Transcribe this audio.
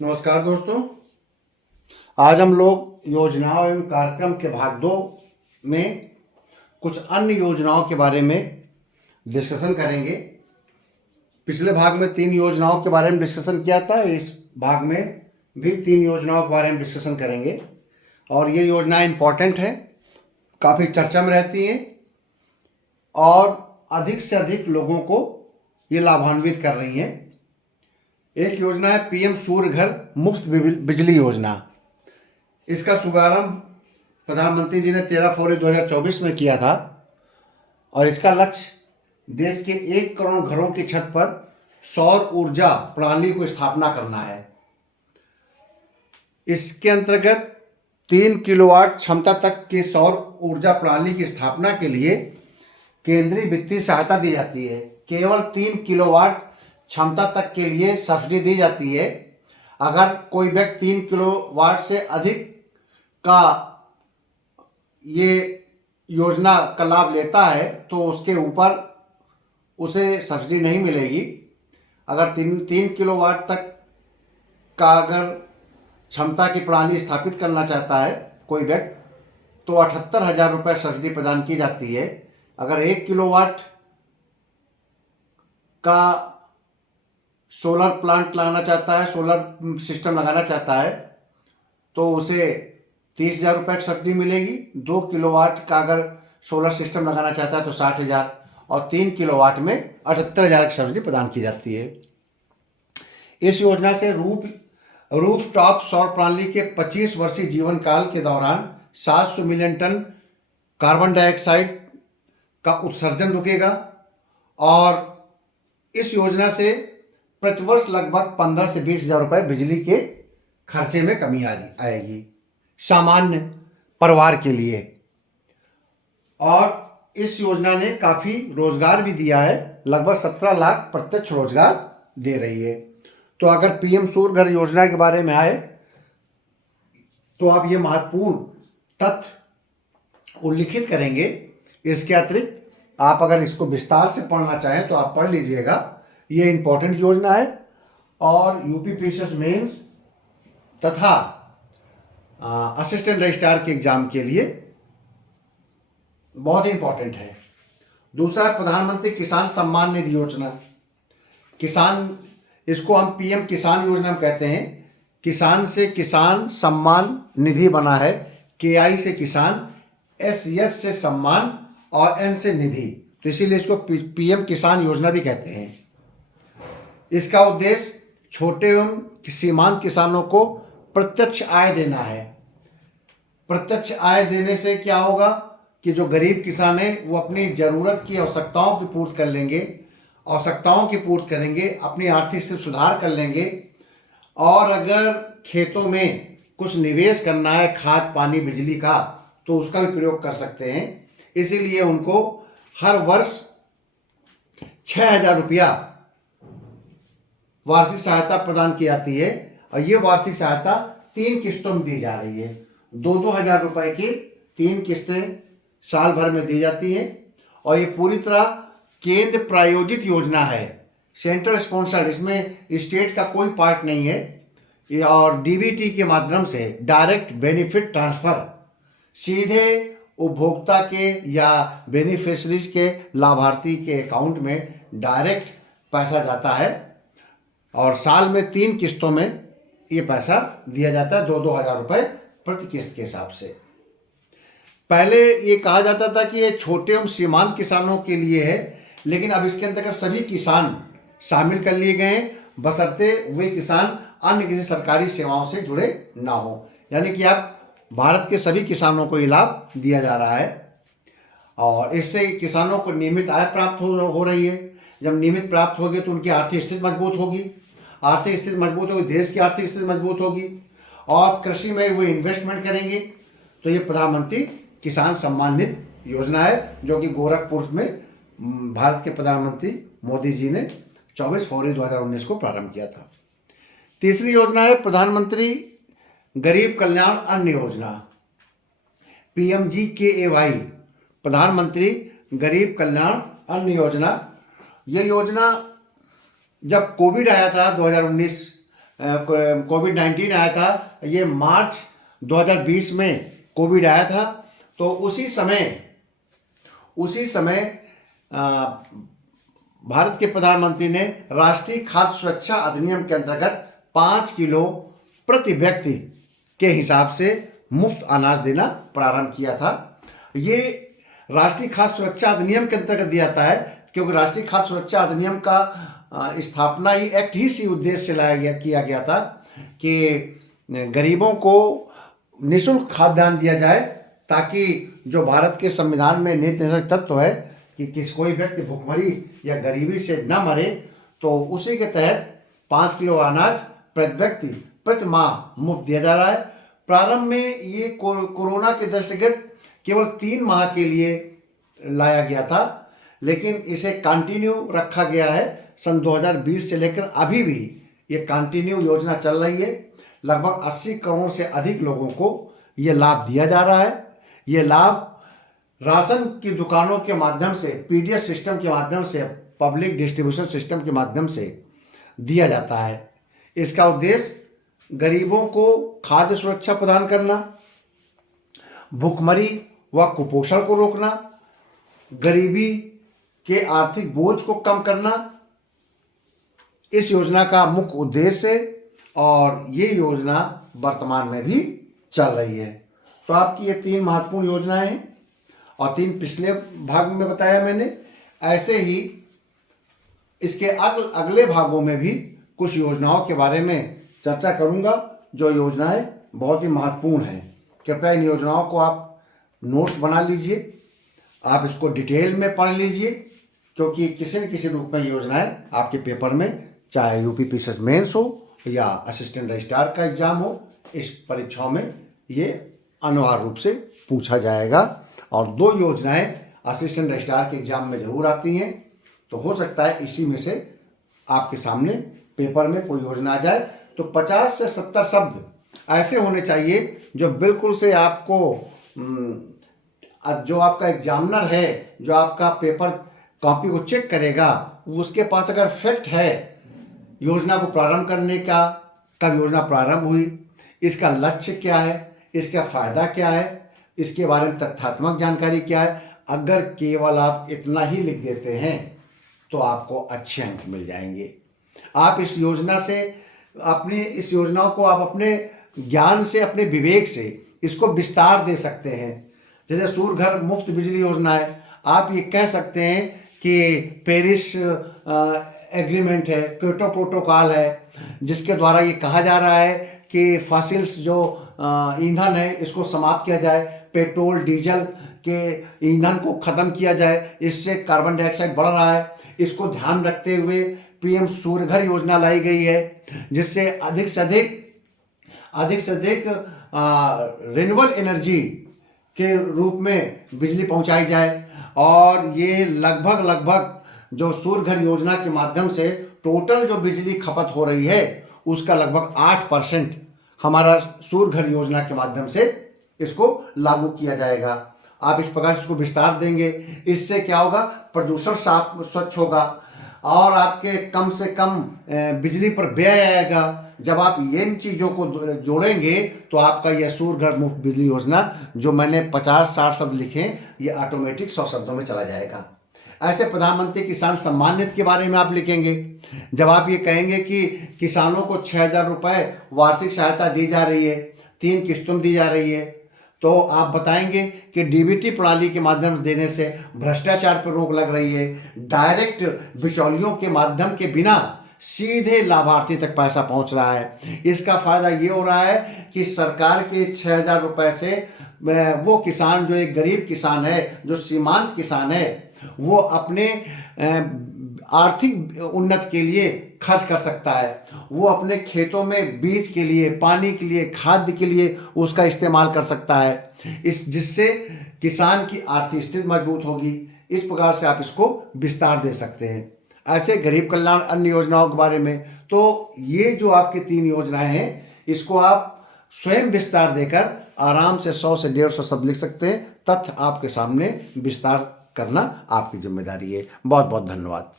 नमस्कार दोस्तों। आज हम लोग योजनाओं एवं कार्यक्रम के भाग 2 में कुछ अन्य योजनाओं के बारे में डिस्कशन करेंगे। पिछले भाग में 3 योजनाओं के बारे में डिस्कशन किया था। इस भाग में भी 3 योजनाओं के बारे में डिस्कशन करेंगे और ये योजनाएं इम्पॉर्टेंट हैं, काफ़ी चर्चा में रहती हैं और अधिक से अधिक लोगों को ये लाभान्वित कर रही हैं। एक योजना है पीएम सूर्य घर मुफ्त बिजली योजना। इसका शुभारंभ प्रधानमंत्री जी ने 13 फरवरी 2024 में किया था और इसका लक्ष्य देश के 1 करोड़ घरों की छत पर सौर ऊर्जा प्रणाली को स्थापना करना है। इसके अंतर्गत 3 किलोवाट क्षमता तक की सौर ऊर्जा प्रणाली की स्थापना के लिए केंद्रीय वित्तीय सहायता दी जाती है। केवल 3 किलोवाट क्षमता तक के लिए सब्सिडी दी जाती है। अगर कोई व्यक्ति 3 किलोवाट से अधिक का ये योजना का लाभ लेता है तो उसके ऊपर उसे सब्सिडी नहीं मिलेगी। अगर 3 किलोवाट तक का अगर क्षमता की प्रणाली स्थापित करना चाहता है कोई व्यक्ति तो 78,000 रुपये सब्सिडी प्रदान की जाती है। अगर 1 किलोवाट का सोलर प्लांट लगाना चाहता है, सोलर सिस्टम लगाना चाहता है तो उसे 30,000 रुपये की सब्सिडी मिलेगी। 2 किलोवाट का अगर सोलर सिस्टम लगाना चाहता है तो 60,000 और 3 किलोवाट में 78,000 की सब्सिडी प्रदान की जाती है। इस योजना से रूफ टॉप सौर प्रणाली के 25 वर्षीय जीवन काल के दौरान 700 मिलियन टन कार्बन डाइऑक्साइड का उत्सर्जन रुकेगा और इस योजना से प्रतिवर्ष लगभग 15 से 20,000 रुपये बिजली के खर्चे में कमी आएगी सामान्य परिवार के लिए। और इस योजना ने काफ़ी रोजगार भी दिया है, लगभग 17 लाख प्रत्यक्ष रोजगार दे रही है। तो अगर पीएम सूर्य घर योजना के बारे में आए तो आप ये महत्वपूर्ण तथ्य उल्लिखित करेंगे। इसके अतिरिक्त आप अगर इसको विस्तार से पढ़ना चाहें तो आप पढ़ लीजिएगा। ये इम्पोर्टेंट योजना है और यूपी पीसीएस मेंस तथा असिस्टेंट रजिस्ट्रार के एग्जाम के लिए बहुत इम्पोर्टेंट है। दूसरा प्रधानमंत्री किसान सम्मान निधि योजना। किसान, इसको हम पीएम किसान योजना में कहते हैं। किसान से किसान सम्मान निधि बना है। केआई से किसान, एस से सम्मान और एन से निधि, तो इसीलिए इसको पीएम किसान योजना भी कहते हैं। इसका उद्देश्य छोटे एवं सीमांत किसानों को प्रत्यक्ष आय देना है। प्रत्यक्ष आय देने से क्या होगा कि जो गरीब किसान हैं वो अपनी ज़रूरत की आवश्यकताओं की पूर्ति कर लेंगे, अपनी आर्थिक स्थिति सुधार कर लेंगे और अगर खेतों में कुछ निवेश करना है, खाद पानी बिजली का, तो उसका भी प्रयोग कर सकते हैं। इसीलिए उनको हर वर्ष 6,000 रुपया वार्षिक सहायता प्रदान की जाती है और ये वार्षिक सहायता 3 किस्तों में दी जा रही है। 2-2 हज़ार रुपये की 3 किस्तें साल भर में दी जाती हैं और ये पूरी तरह केंद्र प्रायोजित योजना है, सेंट्रल स्पॉन्सर्ड। इसमें स्टेट का कोई पार्ट नहीं है और डीबीटी के माध्यम से डायरेक्ट बेनिफिट ट्रांसफ़र सीधे उपभोक्ता के या बेनिफिशरीज के लाभार्थी के अकाउंट में डायरेक्ट पैसा जाता है और साल में 3 किस्तों में ये पैसा दिया जाता है, 2-2 हज़ार रुपये प्रति किस्त के हिसाब से। पहले ये कहा जाता था कि ये छोटे एवं सीमांत किसानों के लिए है, लेकिन अब इसके अंतर्गत सभी किसान शामिल कर लिए गए हैं, बशर्ते वे किसान अन्य किसी सरकारी सेवाओं से जुड़े ना हो। यानी कि अब भारत के सभी किसानों को ये लाभ दिया जा रहा है और इससे किसानों को नियमित आय प्राप्त हो रही है। जब नियमित प्राप्त होगी तो उनकी आर्थिक स्थिति मजबूत होगी, आर्थिक स्थिति मजबूत होगी, देश की आर्थिक स्थिति मजबूत होगी और कृषि में वो इन्वेस्टमेंट करेंगे। तो ये प्रधानमंत्री किसान सम्मान निधि योजना है जो कि गोरखपुर में भारत के प्रधानमंत्री मोदी जी ने 24 फरवरी 2019 को प्रारंभ किया था। तीसरी योजना है प्रधानमंत्री गरीब कल्याण अन्न योजना, PMGKAY, प्रधानमंत्री गरीब कल्याण अन्न योजना। ये योजना जब कोविड आया था 2019 कोविड-19 आया था, ये मार्च 2020 में कोविड आया था। तो उसी समय भारत के प्रधानमंत्री ने राष्ट्रीय खाद्य सुरक्षा अधिनियम के अंतर्गत 5 किलो प्रति व्यक्ति के हिसाब से मुफ्त अनाज देना प्रारंभ किया था। ये राष्ट्रीय खाद्य सुरक्षा अधिनियम के अंतर्गत दिया जाता है, क्योंकि राष्ट्रीय खाद्य सुरक्षा अधिनियम का स्थापना ही एक्ट ही इसी उद्देश्य से किया गया था कि गरीबों को निःशुल्क खाद्यान्न दिया जाए, ताकि जो भारत के संविधान में नीति निर्धारक तत्व है कि कोई व्यक्ति भुखमरी या गरीबी से न मरे, तो उसी के तहत 5 किलो अनाज प्रति व्यक्ति प्रति माह मुफ्त दिया जा रहा है। प्रारंभ में ये कोरोना के दृष्टिगत केवल 3 माह के लिए लाया गया था, लेकिन इसे कंटिन्यू रखा गया है। सन 2020 से लेकर अभी भी ये कंटिन्यू योजना चल रही है। लगभग 80 करोड़ से अधिक लोगों को ये लाभ दिया जा रहा है। ये लाभ राशन की दुकानों के माध्यम से, पीडीएस सिस्टम के माध्यम से, पब्लिक डिस्ट्रीब्यूशन सिस्टम के माध्यम से दिया जाता है। इसका उद्देश्य गरीबों को खाद्य सुरक्षा प्रदान करना, भुखमरी व कुपोषण को रोकना, गरीबी के आर्थिक बोझ को कम करना इस योजना का मुख्य उद्देश्य है, और ये योजना वर्तमान में भी चल रही है। तो आपकी ये 3 महत्वपूर्ण योजनाएं हैं, और 3 पिछले भाग में बताया मैंने। ऐसे ही इसके अगले भागों में भी कुछ योजनाओं के बारे में चर्चा करूंगा, जो योजनाएं बहुत ही महत्वपूर्ण हैं। कृपया इन योजनाओं को आप नोट्स बना लीजिए, आप इसको डिटेल में पढ़ लीजिए, क्योंकि किसी न किसी रूप में योजनाएं आपके पेपर में, चाहे यूपीपीसीएस मेंस हो या असिस्टेंट रजिस्ट्रार का एग्जाम हो, इस परीक्षाओं में ये अनिवार्य रूप से पूछा जाएगा। और 2 योजनाएं असिस्टेंट रजिस्ट्रार के एग्जाम में जरूर आती हैं, तो हो सकता है इसी में से आपके सामने पेपर में कोई योजना आ जाए। तो 50 से 70 शब्द ऐसे होने चाहिए जो बिल्कुल से आपको, जो आपका एग्जामिनर है, जो आपका पेपर कॉपी को चेक करेगा, उसके पास अगर फैक्ट है योजना को प्रारंभ करने का, कब योजना प्रारंभ हुई, इसका लक्ष्य क्या है, इसका फ़ायदा क्या है, इसके बारे में तथ्यात्मक जानकारी क्या है, अगर केवल आप इतना ही लिख देते हैं तो आपको अच्छे अंक मिल जाएंगे। आप इस योजना से, अपनी इस योजनाओं को आप अपने ज्ञान से, अपने विवेक से इसको विस्तार दे सकते हैं। जैसे सूर्य घर मुफ्त बिजली योजना है, आप ये कह सकते हैं कि पेरिस एग्रीमेंट है, क्योटो प्रोटोकॉल है, जिसके द्वारा ये कहा जा रहा है कि फॉसिल्स जो ईंधन है इसको समाप्त किया जाए, पेट्रोल डीजल के ईंधन को ख़त्म किया जाए, इससे कार्बन डाइऑक्साइड बढ़ रहा है। इसको ध्यान रखते हुए पीएम सूर्य घर योजना लाई गई है, जिससे अधिक से अधिक रिन्यूएबल एनर्जी के रूप में बिजली पहुंचाई जाए। और ये लगभग जो सूर्य घर योजना के माध्यम से टोटल जो बिजली खपत हो रही है उसका लगभग 8% हमारा सूर्य घर योजना के माध्यम से इसको लागू किया जाएगा। आप इस प्रकार से इसको विस्तार देंगे, इससे क्या होगा, प्रदूषण साफ स्वच्छ होगा और आपके कम से कम बिजली पर व्यय आएगा। जब आप इन चीज़ों को जोड़ेंगे तो आपका यह सूर्य घर मुफ्त बिजली योजना, जो मैंने 50-60 शब्द लिखे, ये ऑटोमेटिक 100 शब्दों में चला जाएगा। ऐसे प्रधानमंत्री किसान सम्मान निधि के बारे में आप लिखेंगे। जब आप ये कहेंगे कि किसानों को 6,000 रुपये वार्षिक सहायता दी जा रही है, 3 किस्तों दी जा रही है, तो आप बताएंगे कि डीबीटी प्रणाली के माध्यम से देने से भ्रष्टाचार पर रोक लग रही है, डायरेक्ट बिचौलियों के माध्यम के बिना सीधे लाभार्थी तक पैसा पहुंच रहा है। इसका फायदा ये हो रहा है कि सरकार के 6,000 रुपये से वो किसान, जो एक गरीब किसान है, जो सीमांत किसान है, वो अपने आर्थिक उन्नति के लिए खर्च कर सकता है। वो अपने खेतों में बीज के लिए, पानी के लिए, खाद्य के लिए उसका इस्तेमाल कर सकता है, जिससे किसान की आर्थिक स्थिति मजबूत होगी। इस प्रकार से आप इसको विस्तार दे सकते हैं। ऐसे गरीब कल्याण अन्य योजनाओं के बारे में, तो ये जो आपकी 3 योजनाएं हैं, इसको आप स्वयं विस्तार देकर आराम से 100 से 150 शब्द लिख सकते हैं। तथ्य आपके सामने विस्तार करना आपकी जिम्मेदारी है। बहुत बहुत धन्यवाद।